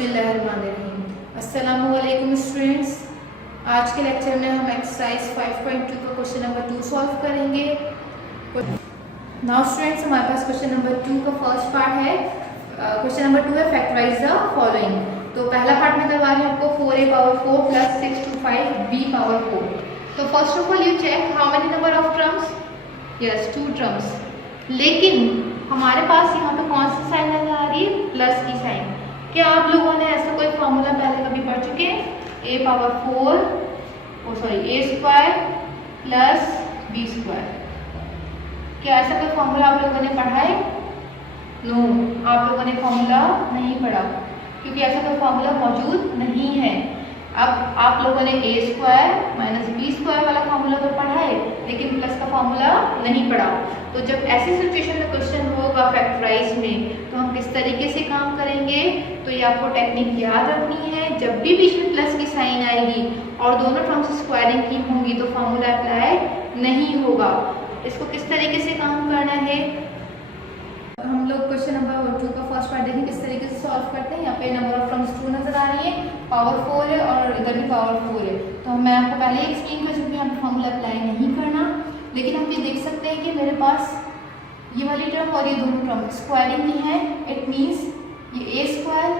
बिस्मिल्लाहिर्रहमानिर्रहीम। अस्सलामुअलैकुम स्टूडेंट्स। आज के लेक्चर में हम एक्सरसाइज 5.2 का क्वेश्चन नंबर 2 सॉल्व करेंगे। नाउ स्टूडेंट्स, हमारे पास क्वेश्चन नंबर 2 का फर्स्ट पार्ट है। क्वेश्चन नंबर 2 है फैक्टराइज द फॉलोइंग। तो पहला पार्ट में करवा रहे हैं आपको 4a power 4 plus 625b power 4। तो first of all you check how many number of terms. Yes, 2 terms. लेकिन हमारे पास यहाँ पे कौन सी साइन नजर आ रही है? प्लस की साइन। क्या आप लोगों ने ऐसा कोई फॉर्मूला पहले कभी पढ़ चुके हैं? a power 4 a square plus b square. क्या ऐसा कोई फॉर्मूला आप लोगों ने पढ़ा है? नो, आप लोगों ने फॉर्मूला नहीं पढ़ा क्योंकि ऐसा कोई फॉर्मूला मौजूद नहीं है। अब आप लोगों ने a square minus b square वाला फॉर्मूला तो पढ़ा है, लेकिन प्लस का फॉर्मूला नहीं पढ़ा। तो जब ऐसी सिचुएशन में क्वेश्चन होगा फैक्टराइज में, तो हम किस तरीके से काम करेंगे? तो ये आपको टेक्निक याद रखनी है। जब भी बीच में प्लस की साइन आएगी और दोनों टर्म्स स्क्वायरिंग की होंगी तो फॉर्मूला अप्लाई नहीं होगा। इसको किस तरीके से काम करना है? हम लोग क्वेश्चन नंबर 2 का फर्स्ट पार्ट देखें किस तरीके से सॉल्व करते हैं। यहाँ पे नंबर ऑफ टर्म्स 2 नजर आ रही है, पावर 4 है और इधर भी पावर 4 है। तो मैं आपको पहले ही एक्सप्लेन कर चुकी हूँ, यहाँ पे फॉर्मूला अप्लाई नहीं करना। लेकिन हम ये देख सकते हैं कि मेरे पास ये वाली टर्म और ये दोनों टर्म स्क्वायरिंग की है। इट मीन्स ये a स्क्वायर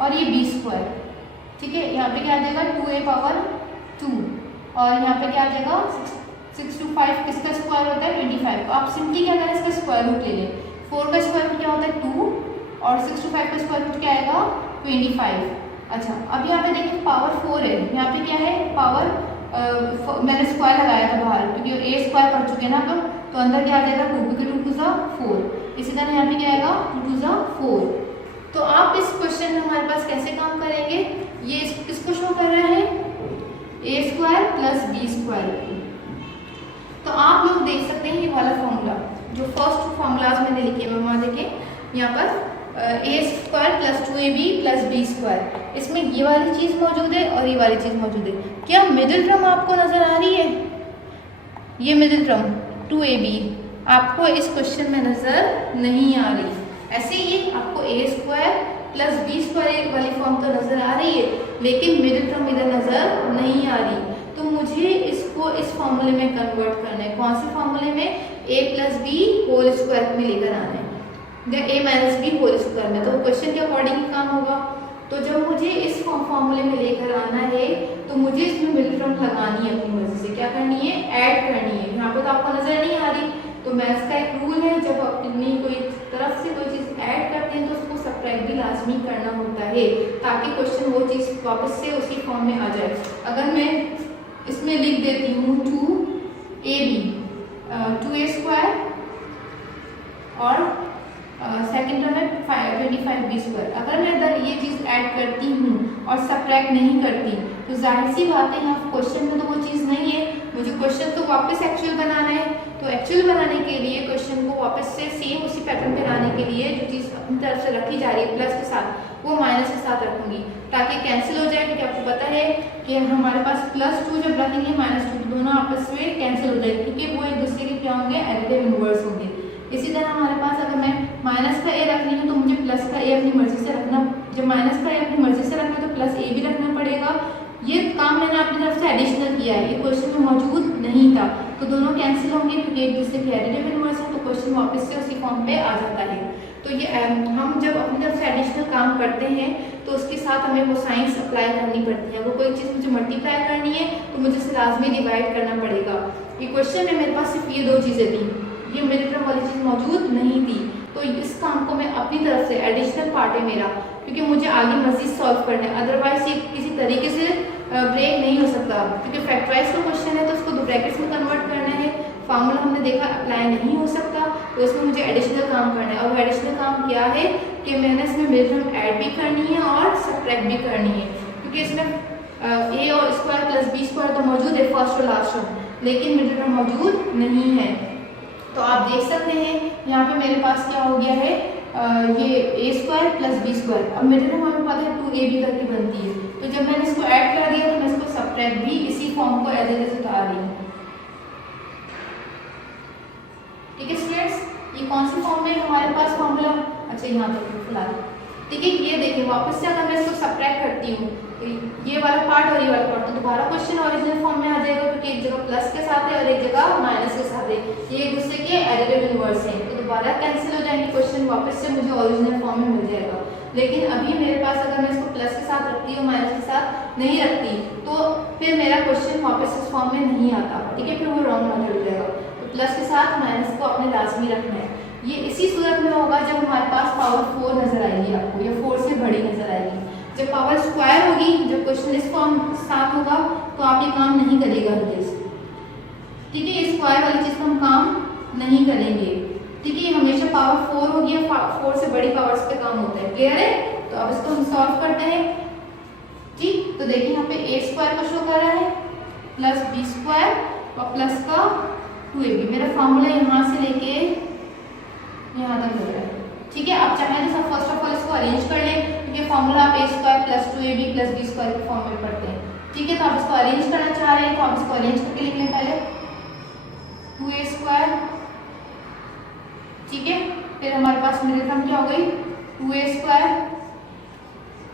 और ये b स्क्वायर। ठीक है, यहाँ पे क्या आ जाएगा 2a पावर 2 और यहाँ पे क्या आ जाएगा 625। किसका स्क्वायर होता है? 25। तो आप सिंपली क्या करें, इसका स्क्वायर रूट ले लें। 4 का स्क्वायर रूट क्या होता है? 2 और 625 का स्क्वायर रूट क्या आएगा? 25। अच्छा, अब यहाँ पे देखिए पावर 4 है। यहाँ पे क्या है? पावर मैंने स्क्वायर लगाया था बाहर क्योंकि a स्क्वायर पढ़ चुके हैं ना अब। तो अंदर क्या आ जाएगा 2 क्योंकि 2 2 4। इसी तरह यहाँ पे क्या आएगा 2 2 4। तो आप इस क्वेश्चन में हमारे पास कैसे काम करेंगे? ये किसको शो कर रहा है? a square plus b square. तो आप लोग देख सकते हैं ये वाला फॉर्मूला जो फर्स्ट फॉर्मूलाज मैंने लिखे हैं, वहाँ देखें यहाँ पर a square plus 2ab plus b square. इसमें ये वाली चीज़ मौजूद है और ये वाली चीज़ मौजूद है। क्या मिडिल टर्म आपको नजर आ रही है? ये मिडिल टर्म 2ab आपको इस क्वेश्चन में नजर नहीं आ रही। ऐसे ही आपको a square plus b square वाली फॉर्म तो नजर आ रही है, लेकिन मिडिल टर्म इधर नजर नहीं आ रही। तो मुझे इसको इस फॉर्मूले में कन्वर्ट करना है। कौन से फॉर्मूले में? a plus b whole square में लेकर आना है या a minus b whole square में। तो क्वेश्चन के अकॉर्डिंग काम होगा। तो जब मुझे इस फॉर्मूले में लेकर आना है तो मुझे इसमें मिडिल टर्म लगानी है अपनी मर्जी से। क्या करनी है? ऐड करनी है। यहाँ पे तो आपको नजर नहीं आ रही। तो मैथ्स का एक रूल है, जब अपनी कोई तरफ से कोई चीज़ ऐड करते हैं तो उसको सबट्रैक्ट भी लाजमी करना होता है ताकि क्वेश्चन वो चीज़ वापस से उसी फॉर्म में आ जाए। अगर मैं इसमें लिख देती हूँ 2a स्क्वायर और सेकेंड टर्म है 25b स्क्वायर। अगर मैं इधर ये चीज़ ऐड करती हूँ और सबट्रैक्ट नहीं करती तो जाहिर सी बात है यहाँ क्वेश्चन में तो वो चीज़ नहीं है। मुझे क्वेश्चन तो वापस एक्चुअल बनाना है। तो एक्चुअल बनाने के लिए क्वेश्चन को वापस से सेम उसी पैटर्न पे लाने के लिए जो चीज़ अपनी तरफ से रखी जा रही है प्लस के साथ, वो माइनस के साथ रखूंगी ताकि कैंसिल हो जाए। क्योंकि आपको पता है कि हमारे पास +2 जब रखेंगे -2 तो दोनों आपस में कैंसिल हो जाएंगे क्योंकि वो एक दूसरे के क्या होंगे? एडिटिव इनवर्स होंगे। इसी तरह हमारे पास अगर मैं माइनस का a रख रही हूँ तो मुझे प्लस का a अपनी मर्जी से रखना। जब माइनस का a अपनी मर्जी से रखना तो प्लस a भी रखना पड़ेगा। ये काम मैंने अपनी तरफ से एडिशनल किया है, ये क्वेश्चन में मौजूद नहीं था। तो दोनों कैंसिल होंगे क्योंकि एक दूसरे के एडिटिव इनवर्स है। तो क्वेश्चन वापस से उसी फॉर्म पे आ जाता है। तो ये हम जब अपनी तरफ से एडिशनल काम करते हैं तो उसके साथ हमें वो साइंस अप्लाई करनी पड़ती है। अगर कोई चीज़ मुझे मल्टीप्लाई करनी है तो मुझे इसे लाजमी डिवाइड करना पड़ेगा। ये क्वेश्चन में मेरे पास सिर्फ ये 2 चीज़ें थी, ये मिडिल टर्म वाली चीज़ मौजूद नहीं थी। तो इस काम को मैं अपनी तरफ से एडिशनल पार्ट है मेरा, क्योंकि मुझे आगे मजीद सॉल्व करना है। अदरवाइज ये किसी तरीके से ब्रेक नहीं हो सकता क्योंकि फैक्टराइज का क्वेश्चन है तो उसको 2 ब्रैकेट्स में कन्वर्ट करना है। फार्मूला हमने देखा अप्लाई नहीं हो सकता, तो इसमें मुझे एडिशनल काम करना है। और वो एडिशनल काम क्या है कि मैंने इसमें मिडिल टर्म ऐड भी करनी है और सबट्रैक्ट भी करनी है। क्योंकि इसमें a और स्क्वायर प्लस b स्क्वायर तो मौजूद है फर्स्ट और लास्ट टर्म, लेकिन मिडिल टर्म मौजूद नहीं है। तो आप देख सकते हैं यहाँ पे मेरे पास क्या हो गया है, ये a square plus b square. अब मिडिल टर्म हमें पता है 2ab करके बनती है। तो जब मैंने इसको ऐड कर दिया तो मैं इसको सबट्रैक्ट भी इसी फॉर्म को एज इट इज उतार रही हूँ। ठीक है स्टूडेंट्स, ये कौन सी फॉर्म में हमारे पास फॉर्मूला? अच्छा यहाँ पे फिलहाल ठीक है। ये देखिए वापस से अगर मैं इसको सब्ट्रैक्ट करती हूँ ये वाला पार्ट और ये वाला पार्ट, तो दोबारा क्वेश्चन ओरिजिनल फॉर्म में आ जाएगा, क्योंकि एक जगह प्लस के साथ है और एक जगह माइनस के साथ है, ये एक दूसरे के एडिटिव इनवर्स हैं, तो दोबारा कैंसिल हो जाएंगे क्वेश्चन, वापस से मुझे ओरिजिनल फॉर्म में मिल जाएगा। लेकिन अभी मेरे पास अगर मैं इसको प्लस के साथ रखती हूँ माइनस के साथ नहीं रखती तो फिर मेरा क्वेश्चन वापस इस फॉर्म में नहीं आता, ठीक है, फिर वो रॉन्ग आंसर हो जाएगा। तो प्लस के साथ माइनस को अपने लाजमी रखना है। ये इसी सूरत में होगा जब हमारे पास पावर 4 नजर आएगी आपको, या 4 से बड़ी नजर आएगी। जब पावर स्क्वायर होगी, जब क्वेश्चन इस फॉर्म के साथ होगा तो आप ये काम नहीं करेगा हरगिज़, ठीक है, ये स्क्वायर वाली चीज का हम काम नहीं करेंगे, ठीक है, हमेशा पावर 4 होगी या 4 से बड़ी पावर्स पे काम होता है। क्लियर है? तो अब इसको हम सॉल्व करते हैं। ठीक, तो देखिए यहाँ पे ए स्क्वायर को शो कर रहा है प्लस बी स्क्वायर और प्लस का 2ab। मेरा फॉर्मूला यहाँ से लेके यहाँ तक हो रहा है, ठीक है। आप चाहें तो सब फर्स्ट ऑफ ऑल इसको अरेंज कर लें, क्योंकि फॉर्मूला आप A square plus 2ab plus B square के फॉर्म में पढ़ते हैं, ठीक है। तो आप इसको अरेंज करना चाह रहे हैं तो आप इसको अरेंज करके लिख लें पहले 2a स्क्वायर, ठीक है। फिर हमारे पास मिडिल टर्म क्या हो गई 2a स्क्वायर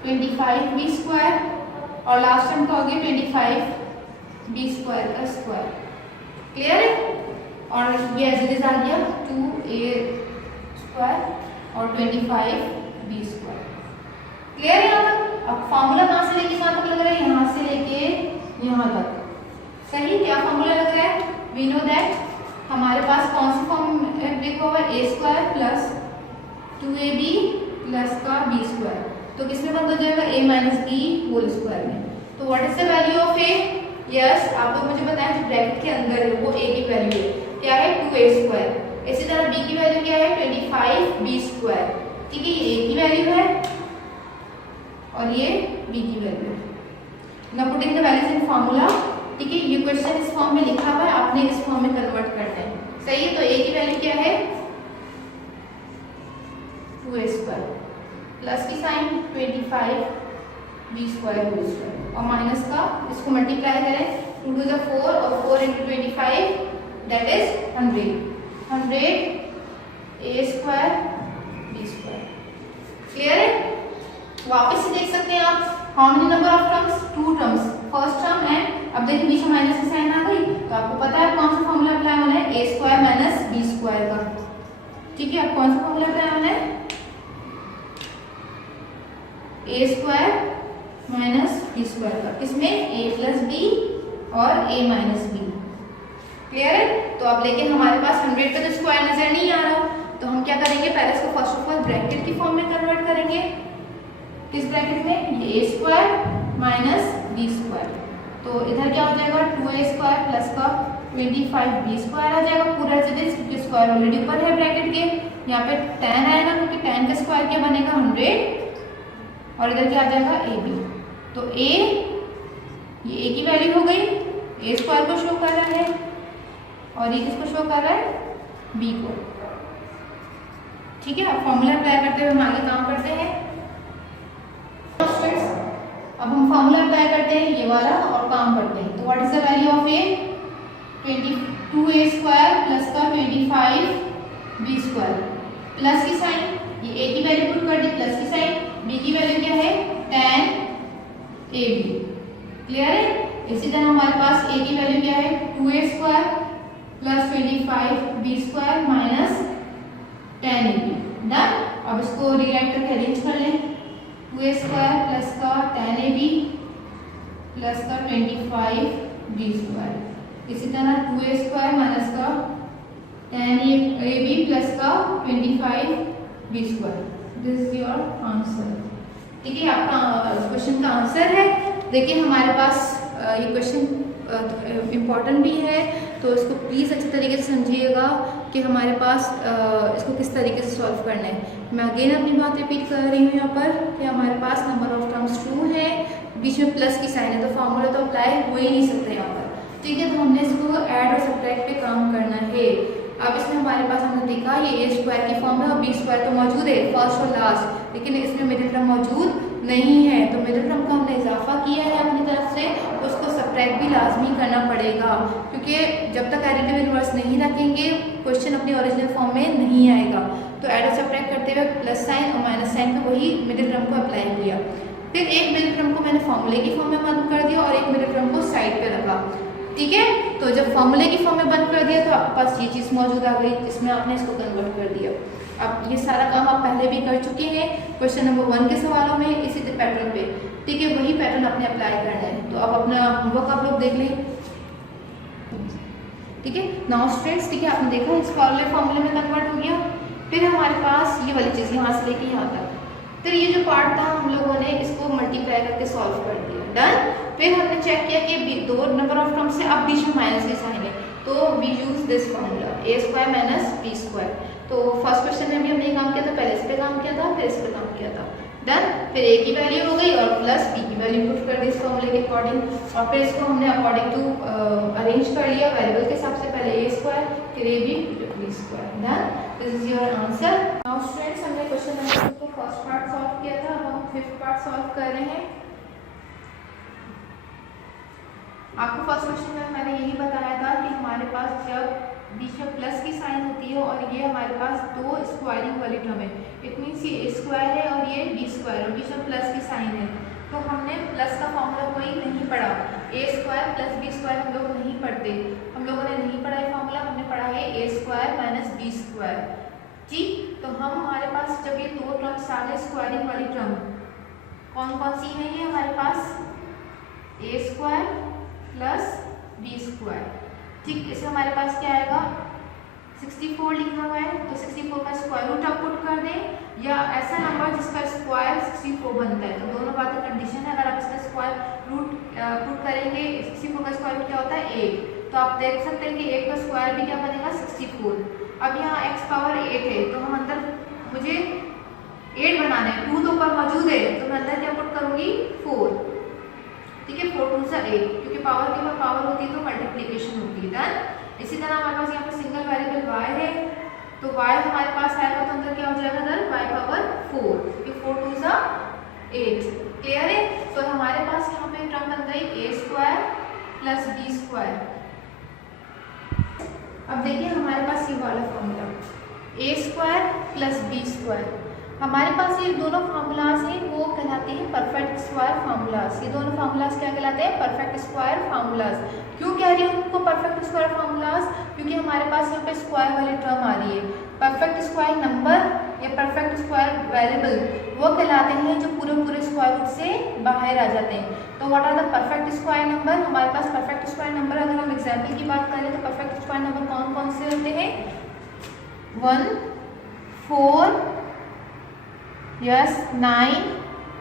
25b स्क्वायर और लास्ट टर्म का हो गया 25b स्क्वायर का स्क्वायर। क्लियर है? और ये एज इट इज आ गया 2a स्क्वायर और 25b स्क्वायर। क्लियर है यहाँ तक? अब फॉर्मूला कहाँ से लेके कहाँ तक लग रहा है? यहाँ से लेके यहाँ तक। सही, क्या फॉर्मूला लग रहा है? वी नो दैट हमारे पास कौन सा फॉर्म लिखा हुआ है? a square plus 2ab plus का b स्क्वायर, तो किसमें बंद हो जाएगा? a minus b whole square में। तो what is the value of a? Yes, आप लोग मुझे बताएं जो ब्रैकेट के अंदर है वो a की वैल्यू है, क्या है? 2a square. इसी तरह b की वैल्यू क्या है? 25b स्क्वायर, ठीक है, ये a की वैल्यू है और ये b की वैल्यू है। Now putting the values in formula, ठीक है, ये क्वेश्चन इस फॉर्म में लिखा हुआ है, आपने इस फॉर्म में कन्वर्ट करना है। सही है? तो a की वैल्यू क्या है? 2a स्क्वायर प्लस की sign 25b square whole square और माइनस का इसको मल्टीप्लाई करें 2 टू द 4 और 4 into 25 that is 100 a square b square. Clear है? वापस से देख सकते हैं आप how many number of terms? 2 terms, first term and अब देखिए बीच में माइनस की साइन आ गई, तो आपको पता है कौन सा फॉर्मूला अप्लाई होना है? a square minus b square का, ठीक है। अब कौन सा फॉर्मूला अप्लाई होना है? a square minus b square का, इसमें a प्लस b और a माइनस b। क्लियर है? तो अब लेकिन हमारे पास 100 पे तो स्क्वायर नजर नहीं आ रहा, तो हम क्या करेंगे? पहले इसको फर्स्ट ऑफ ऑल ब्रैकेट की फॉर्म में कन्वर्ट करेंगे। किस ब्रैकेट में? ये a square minus b square, तो इधर क्या हो जाएगा? 2a स्क्वायर प्लस का 25b स्क्वायर आ जाएगा पूरा जैसे, क्योंकि स्क्वायर ऑलरेडी ऊपर है ब्रैकेट के। यहाँ पे tan आएगा क्योंकि tan का स्क्वायर क्या बनेगा? 100 और इधर क्या आ जाएगा? ab। तो a, ये a की वैल्यू हो गई, a स्क्वायर को शो कर रहा है और ये किसको शो कर रहा है? b को, ठीक है। अब फॉर्मूला अप्लाई करते हुए हम आगे काम करते हैं। अब हम फॉर्मूला अप्लाई करते हैं ये वाला और काम करते हैं। तो what is the value of a? 22a square plus का 25b स्क्वायर प्लस की साइन, ये a की वैल्यू पुट कर दी प्लस की साइन, b की वैल्यू क्या है? tan ab। क्लियर है? इसी तरह हमारे पास a की वैल्यू क्या है? 2a square plus 25b square minus tan ab। Done. अब इसको रिराइट करके अरेंज कर लें 2a स्क्वायर प्लस का tan ab प्लस का 25b स्क्वायर, इसी तरह 2a स्क्वायर माइनस का tan ab प्लस का 25b square. This is your answer, ठीक है, आपका क्वेश्चन का आंसर है। देखिए हमारे पास ये क्वेश्चन इम्पॉर्टेंट भी है, तो इसको प्लीज़ अच्छे तरीके से समझिएगा कि हमारे पास इसको किस तरीके से सॉल्व करना है। मैं अगेन अपनी बात रिपीट कर रही हूँ यहाँ पर कि हमारे पास नंबर ऑफ टर्म्स 2 है, बीच में प्लस की साइन है, तो फॉर्मूला तो अप्लाई हो ही नहीं सकता यहाँ पर, ठीक है। तो हमने इसको ऐड और सब्ट्रैक्ट पे काम करना है। अब इसमें हमारे पास हमने देखा ये a स्क्वायर की फॉर्म है और b स्क्वायर तो मौजूद है फर्स्ट और लास्ट, लेकिन इसमें मिडिल टर्म मौजूद नहीं है, तो मिडिल टर्म का हमने इजाफा किया है अपनी तरफ से, तो उसको सब्ट्रैक्ट भी लाजमी करना पड़ेगा, क्योंकि जब तक एडिटिव इनवर्स नहीं रखेंगे क्वेश्चन अपने ओरिजिनल फॉर्म में नहीं आएगा। तो एड और सब्ट्रैक्ट करते हुए प्लस साइन और माइनस साइन पे वही मिडिल टर्म को अप्लाई किया। फिर एक मिडिल टर्म को मैंने फॉर्मूले की फॉर्म में बंद कर दिया और एक मिडिल टर्म को साइड पे रखा। ठीक है, तो जब फॉर्मूले की फॉर्म में बंद कर दिया तो आपके पास ये चीज़ मौजूद आ गई जिसमें आपने इसको कन्वर्ट कर दिया। अब ये सारा काम आप पहले भी कर चुके हैं क्वेश्चन नंबर 1 के सवालों में इसी पैटर्न पे। ठीक है, वही पैटर्न आपने अप्लाई करना है। तो अब अपना होमवर्क आप लोग देख लें। ठीक है, नाउ स्टूडेंट्स, ठीक है, आपने देखा इस फॉर्मूले में कन्वर्ट हो गया। फिर हमारे पास ये वाली चीज़ यहाँ से लेके यहाँ तक, फिर ये जो पार्ट था हम लोगों ने इसको मल्टीप्लाई करके सॉल्व कर दिया। डन। फिर हमने चेक किया कि दो नंबर ऑफ टर्म्स से अब बीच में माइनस की साइन है, तो we use this formula a² minus b²। तो फर्स्ट क्वेश्चन में भी हमने काम किया था, पहले इस पे काम किया था, फिर इस पे काम किया था। डन। फिर a की वैल्यू हो गई और प्लस b की वैल्यू पुट कर दी इस फॉर्मूले के अकॉर्डिंग, और फिर इसको हमने अकॉर्डिंग टू अरेंज कर लिया वेरिएबल के हिसाब से, पहले a² फिर ab फिर b²। Done. This is your answer. Now students, हमने क्वेश्चन नंबर 2 को फर्स्ट पार्ट सॉल्व किया था, अब हम फिफ्थ पार्ट सॉल्व कर रहे हैं। आपको फर्स्ट क्वेश्चन में मैंने यही बताया था कि हमारे पास जब बीच में प्लस की साइन होती है और ये हमारे पास दो स्क्वायरिंग वाली टर्म है, इट मीन्स ये a² है और ये b² और बीच में प्लस की साइन है, तो हमने प्लस का फॉर्मूला कोई नहीं पढ़ा। a² प्लस b² हम लोग नहीं पढ़ते, हम लोगों ने नहीं पढ़ा है फॉर्मूला, हमने पढ़ा है a² माइनस b²। ठीक, तो हम हमारे पास जब ये दो टर्म सारे स्क्वायरिंग वाली टर्म कौन कौन सी है, ये हमारे पास a² प्लस b²। ठीक, इसमें हमारे पास क्या आएगा 64 लिखा हुआ है, तो 64 का स्क्वायर रूट आप पुट कर दें या ऐसा नंबर जिसका स्क्वायर 64 बनता है, तो दोनों बातें कंडीशन है। अगर आप इसका स्क्वायर रूट पुट करेंगे, 64 का स्क्वायर रूट क्या होता है 8, तो आप देख सकते हैं कि 8 का स्क्वायर भी क्या बनेगा 64। अब यहाँ x पावर 8 है, तो हम अंदर मुझे 8 बनाना है, 2 तो ऊपर मौजूद है, तो मैं अंदर क्या पुट करूँगी 4। ठीक है, 4 2 8, क्योंकि पावर के ऊपर पावर होती है तो मल्टीप्लिकेशन होती है। डन। इसी तरह हमारे पास यहाँ पे सिंगल वेरिएबल y है, तो y हमारे पास आएगा तो अंदर क्या हो जाएगा इधर y पावर 4, क्योंकि 4 2 8। क्लियर है। तो हमारे पास यहाँ पे टर्म बन गई a² प्लस b²। अब देखिए हमारे पास ये वाला फॉर्मूला a² प्लस b², हमारे पास ये दोनों फार्मूलाज हैं वो कहलाते हैं परफेक्ट स्क्वायर फार्मूलाज। ये दोनों फार्मूलाज क्या कहलाते हैं परफेक्ट स्क्वायर फार्मूलाज। क्यों कह रही हूँ उनको परफेक्ट स्क्वायर फार्मूलाज, क्योंकि हमारे पास यहाँ पे स्क्वायर वाली टर्म आ रही है। परफेक्ट स्क्वायर नंबर या परफेक्ट स्क्वायर वेरिएबल वो कहलाते हैं जो पूरे पूरे स्क्वायर रूट से बाहर आ जाते हैं। तो what are the perfect square number, हमारे पास परफेक्ट स्क्वायर नंबर अगर हम एग्जाम्पल की बात करें तो परफेक्ट स्क्वायर नंबर कौन कौन से होते हैं 1 4 यस 9,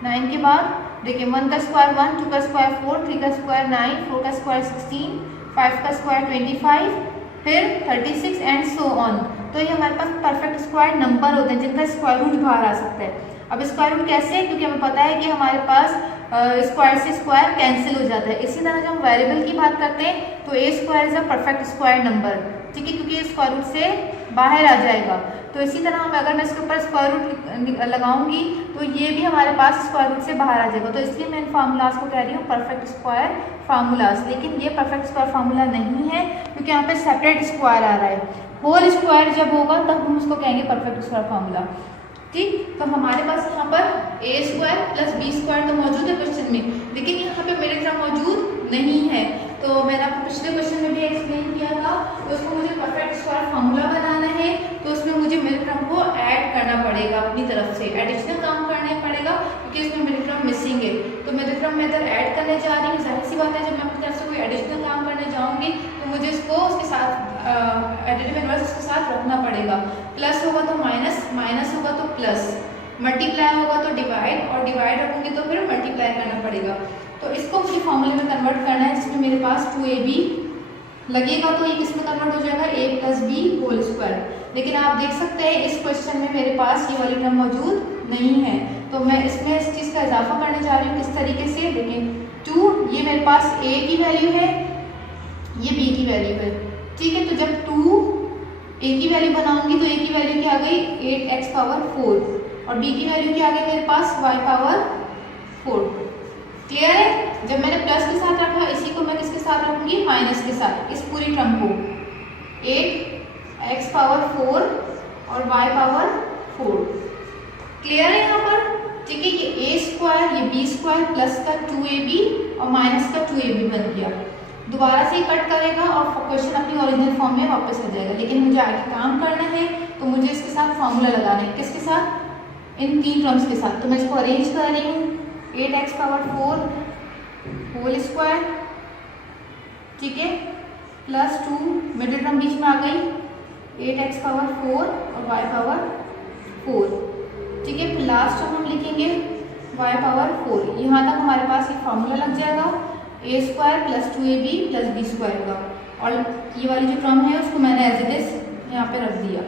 9 के बाद देखिए 1 का स्क्वायर 1, 2 का स्क्वायर 4, 3 का स्क्वायर 9, 4 का स्क्वायर 16, 5 का स्क्वायर 25, फिर 36 एंड सो ऑन। तो ये हमारे पास परफेक्ट स्क्वायर नंबर होते हैं जिनका स्क्वायर रूट बाहर आ सकता है। अब स्क्वायर रूट कैसे है, क्योंकि हमें पता है कि हमारे पास स्क्वायर से स्क्वायर कैंसिल हो जाता है। इसी तरह जब हम वेरिएबल की बात करते हैं तो a² is a perfect square number. ठीक है, क्योंकि ये स्क्वायर रूट से बाहर आ जाएगा। तो इसी तरह हम अगर मैं इसके ऊपर स्क्वायर रूट लगाऊंगी तो ये भी हमारे पास स्क्वायर रूट से बाहर आ जाएगा। तो इसलिए मैं इन फार्मूलाज को कह रही हूँ परफेक्ट स्क्वायर फार्मूलाज। लेकिन ये परफेक्ट स्क्वायर फार्मूला नहीं है क्योंकि यहाँ पे सेपरेट स्क्वायर आ रहा है। होल स्क्वायर जब होगा तब हम उसको कहेंगे परफेक्ट स्क्वायर फार्मूला। ठीक, तो हमारे पास यहाँ पर a² प्लस b² तो मौजूद है क्वेश्चन में, लेकिन यहाँ पे मिडिल टर्म मौजूद नहीं है। तो मैंने आपको पिछले क्वेश्चन में भी एक्सप्लेन किया था, तो उसको मुझे परफेक्ट स्क्वायर फार्मूला बनाना है तो उसमें मुझे मिडिल टर्म को ऐड करना पड़ेगा, अपनी तरफ से एडिशनल काम करना पड़ेगा क्योंकि इसमें मिडिल टर्म मिसिंग है। तो मिडिल टर्म मैं इधर ऐड करने जा रही हूँ। जाहिर सी बात है जब मैं अपनी तरफ से कोई एडिशनल काम करने जाऊँगी तो मुझे इसको उसके साथ एडिटिव इनवर्स उसके साथ रखना पड़ेगा। प्लस होगा तो माइनस, माइनस होगा तो प्लस, मल्टीप्लाई होगा तो डिवाइड, और डिवाइड रखूँगी तो फिर मल्टीप्लाई करना पड़ेगा। तो इसको मुझे फॉर्मूले में कन्वर्ट करना है जिसमें मेरे पास 2ab लगेगा, तो ये किस में कन्वर्ट हो जाएगा a plus b whole square. लेकिन आप देख सकते हैं इस क्वेश्चन में मेरे पास ये वाली टर्म मौजूद नहीं है, तो मैं इसमें इस चीज़ का इजाफा करने जा रही हूँ। किस तरीके से देखिए 2, ये मेरे पास a की वैल्यू है, ये b की वैल्यू है। ठीक है, तो जब 2 a की वैल्यू बनाऊंगी तो a की वैल्यू क्या आ गई 8x पावर 4 और b की वैल्यू क्या आ गई मेरे पास y पावर 4। क्लियर है। जब मैंने प्लस के साथ रखा इसी को मैं किसके साथ रखूंगी माइनस के साथ, इस पूरी टर्म को 8x पावर 4 और y पावर 4। क्लियर है यहाँ पर? ठीक है, ये ए स्क्वायर, ये बी स्क्वायर प्लस का 2ab और माइनस का 2ab बन गया। दोबारा से कट करेगा और क्वेश्चन अपनी ओरिजिनल फॉर्म में वापस आ जाएगा। लेकिन मुझे आगे काम करना है तो मुझे इसके साथ फॉर्मूला लगाना है। किसके साथ? इन 3 टर्म्स के साथ। तो मैं इसको अरेंज कर रही हूँ। 8x पावर 4 होल स्क्वायर, ठीक है, प्लस 2 मिडिल टर्म बीच में आ गई, 8x पावर 4 और y पावर 4, ठीक है। फिर लास्ट टर्म हम लिखेंगे y पावर 4। यहाँ तक हमारे पास ये फॉर्मूला लग जाएगा a square plus 2ab plus b square का। और ये वाली जो टर्म है उसको मैंने एज इट इज यहाँ पे रख दिया।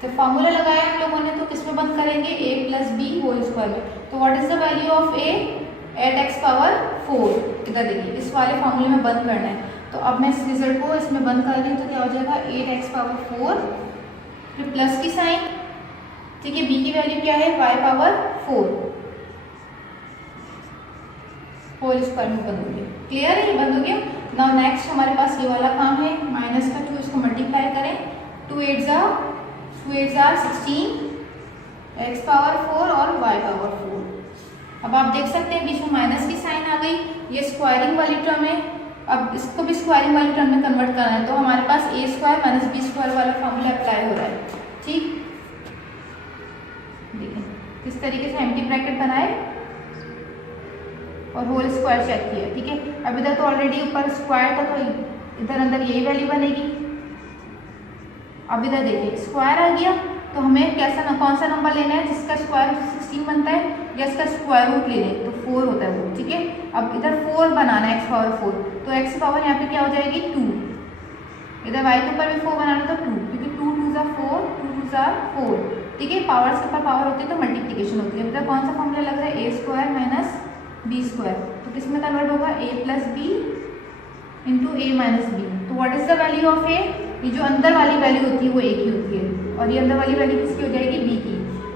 तो फॉर्मूला लगाया हम लोगों ने, तो किस में बंद करेंगे? a plus b whole square में। तो what is the value of a? 8x power 4। इधर देखिए, इस वाले फॉर्मूले में बंद करना है। तो अब मैं इस रिजल्ट को इसमें बंद कर रही हूँ, तो क्या हो जाएगा? 8x पावर 4, फिर प्लस की साइन, ठीक है, b की वैल्यू क्या है? y पावर 4 होल स्क्वायर में बंद हो गया। क्लियर है? ये बंद हो गया। नाउ नेक्स्ट हमारे पास ये वाला काम है, माइनस का 2, इसको मल्टीप्लाई करें। 2 8 जार 16, x पावर 4 और y पावर 4। अब आप देख सकते हैं बीच में माइनस की साइन आ गई। ये स्क्वायरिंग वाली टर्म है। अब इसको भी स्क्वायरिंग वाली टर्म में कन्वर्ट करना है, तो हमारे पास a square minus B square वाला फॉर्मूला अप्लाई हो रहा है। ठीक, देखिए किस तरीके से एम्प्टी ब्रैकेट बनाए और होल स्क्वायर चेक किया। ठीक है, अब इधर तो ऑलरेडी ऊपर स्क्वायर था, तो इधर अंदर यही वैल्यू बनेगी। अब इधर देखिए स्क्वायर आ गया, तो हमें कौन सा नंबर लेना है जिसका स्क्वायर 16 बनता है, या इसका स्क्वायर रूट ले लें तो 4 होता है वो। ठीक है, अब इधर 4 बनाना है, x पावर 4, तो x पावर यहाँ पे क्या हो जाएगी? 2। इधर y के ऊपर भी 4 बनाना तो 2, क्योंकि 2 2 ज़ा 4, 2 2 ज़ा 4। ठीक है, पावर्स के ऊपर पावर होती है तो मल्टीप्लीकेशन होती है। इधर कौन सा फॉर्मूला लग रहा है? a square minus B square, तो किस में कन्वर्ट होगा? a plus B into A minus B. तो what is the value of a? ये जो अंदर वाली वैल्यू होती है वो a की होती है, और ये अंदर वाली वैल्यू किसकी हो जाएगी? b की।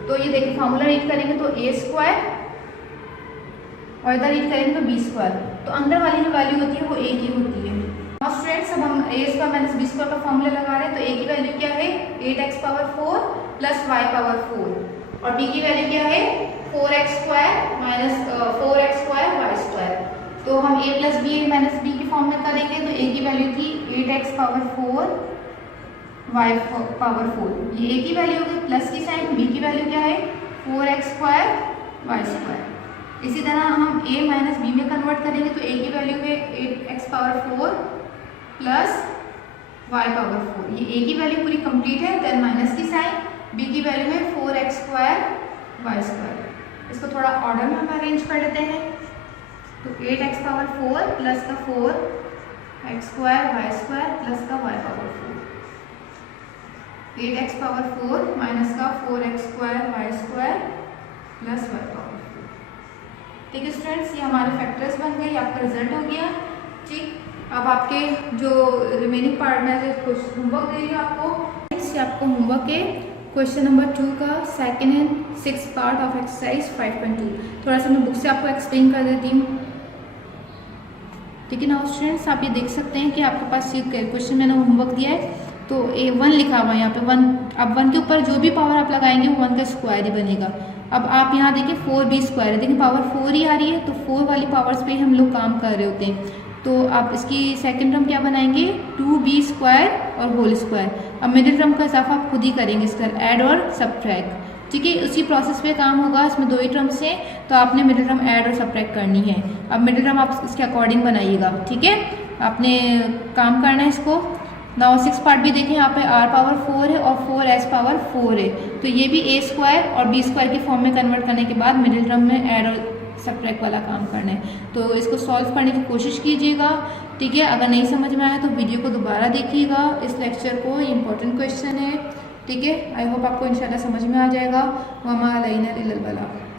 तो ये देखिए फॉर्मूला रीड करेंगे तो a स्क्वायर, और इधर रीड करेंगे तो b स्क्वायर। तो अंदर वाली जो वैल्यू होती है वो a की होती है। और स्टूडेंट्स, अब हम a square minus B square का फॉर्मूला लगा रहे हैं, तो a की वैल्यू क्या है? 8x power 4 plus y power 4, और b की वैल्यू क्या है? 4x square minus 4x square y square. तो हम a plus b minus b की फॉर्म में करेंगे, तो a की वैल्यू थी 8x पावर 4 y पावर 4, ये a की वैल्यू होगी, प्लस की साइन, b की वैल्यू क्या है? 4x square y square. इसी तरह हम a माइनस बी में कन्वर्ट करेंगे, तो a की वैल्यू है 8x power 4 plus y power 4, ये a की वैल्यू पूरी कंप्लीट है। देन माइनस की साइन, b की वैल्यू है 4x स्क्वायर y स्क्वायर। इसको थोड़ा ऑर्डर में हम अरेंज कर लेते हैं, तो 8x पावर 4 प्लस का 4x square y square plus का y power 4, 8x power 4 minus का 4x square y square plus y power 4। ठीक है स्टूडेंट्स, ये हमारे फैक्टर्स बन गए, आपका रिजल्ट हो गया। ठीक, अब आपके जो रिमेनिंग पार्ट में होमवर्क दे रही हूँ आपको होमवर्क है क्वेश्चन नंबर 2 का second and 6th part of exercise 5.2। थोड़ा सा मैं बुक से आपको एक्सप्लेन कर देती हूँ। ठीक है ना स्टूडेंट्स, आप ये देख सकते हैं कि आपके पास ये क्वेश्चन मैंने होमवर्क दिया है, तो A1 लिखा हुआ है यहाँ पे 1। अब 1 के ऊपर जो भी पावर आप लगाएंगे वो 1 का स्क्वायर ही बनेगा। अब आप यहाँ देखिए 4b स्क्वायर है, देखिए पावर 4 ही आ रही है, तो 4 वाली पावर्स पे हम लोग काम कर रहे होते हैं। तो आप इसकी सेकंड टर्म क्या बनाएंगे? 2b स्क्वायर और होल स्क्वायर। अब मिडिल टर्म का इजाफा आप खुद ही करेंगे, इसका ऐड और सब्ट्रैक्ट। ठीक है, उसी प्रोसेस पे काम होगा। इसमें 2 ही टर्म्स हैं, तो आपने मिडिल टर्म ऐड और सब्ट्रैक्ट करनी है। अब मिडिल टर्म आप इसके अकॉर्डिंग बनाइएगा। ठीक है, आपने काम करना है इसको। नाउ 6 पार्ट भी देखें, यहाँ पे r पावर 4 है और 4s पावर 4 है, तो ये भी a स्क्वायर और b स्क्वायर की फॉर्म में कन्वर्ट करने के बाद मिडिल टर्म में ऐड और सब्ट्रैक्ट वाला काम करना है। तो इसको सॉल्व करने की कोशिश कीजिएगा। ठीक है, अगर नहीं समझ में आया तो वीडियो को दोबारा देखिएगा इस लेक्चर को, इंपॉर्टेंट क्वेश्चन है। ठीक है, आई होप आपको इंशाल्लाह समझ में आ जाएगा। वमा अलैना इल्लल बलाग।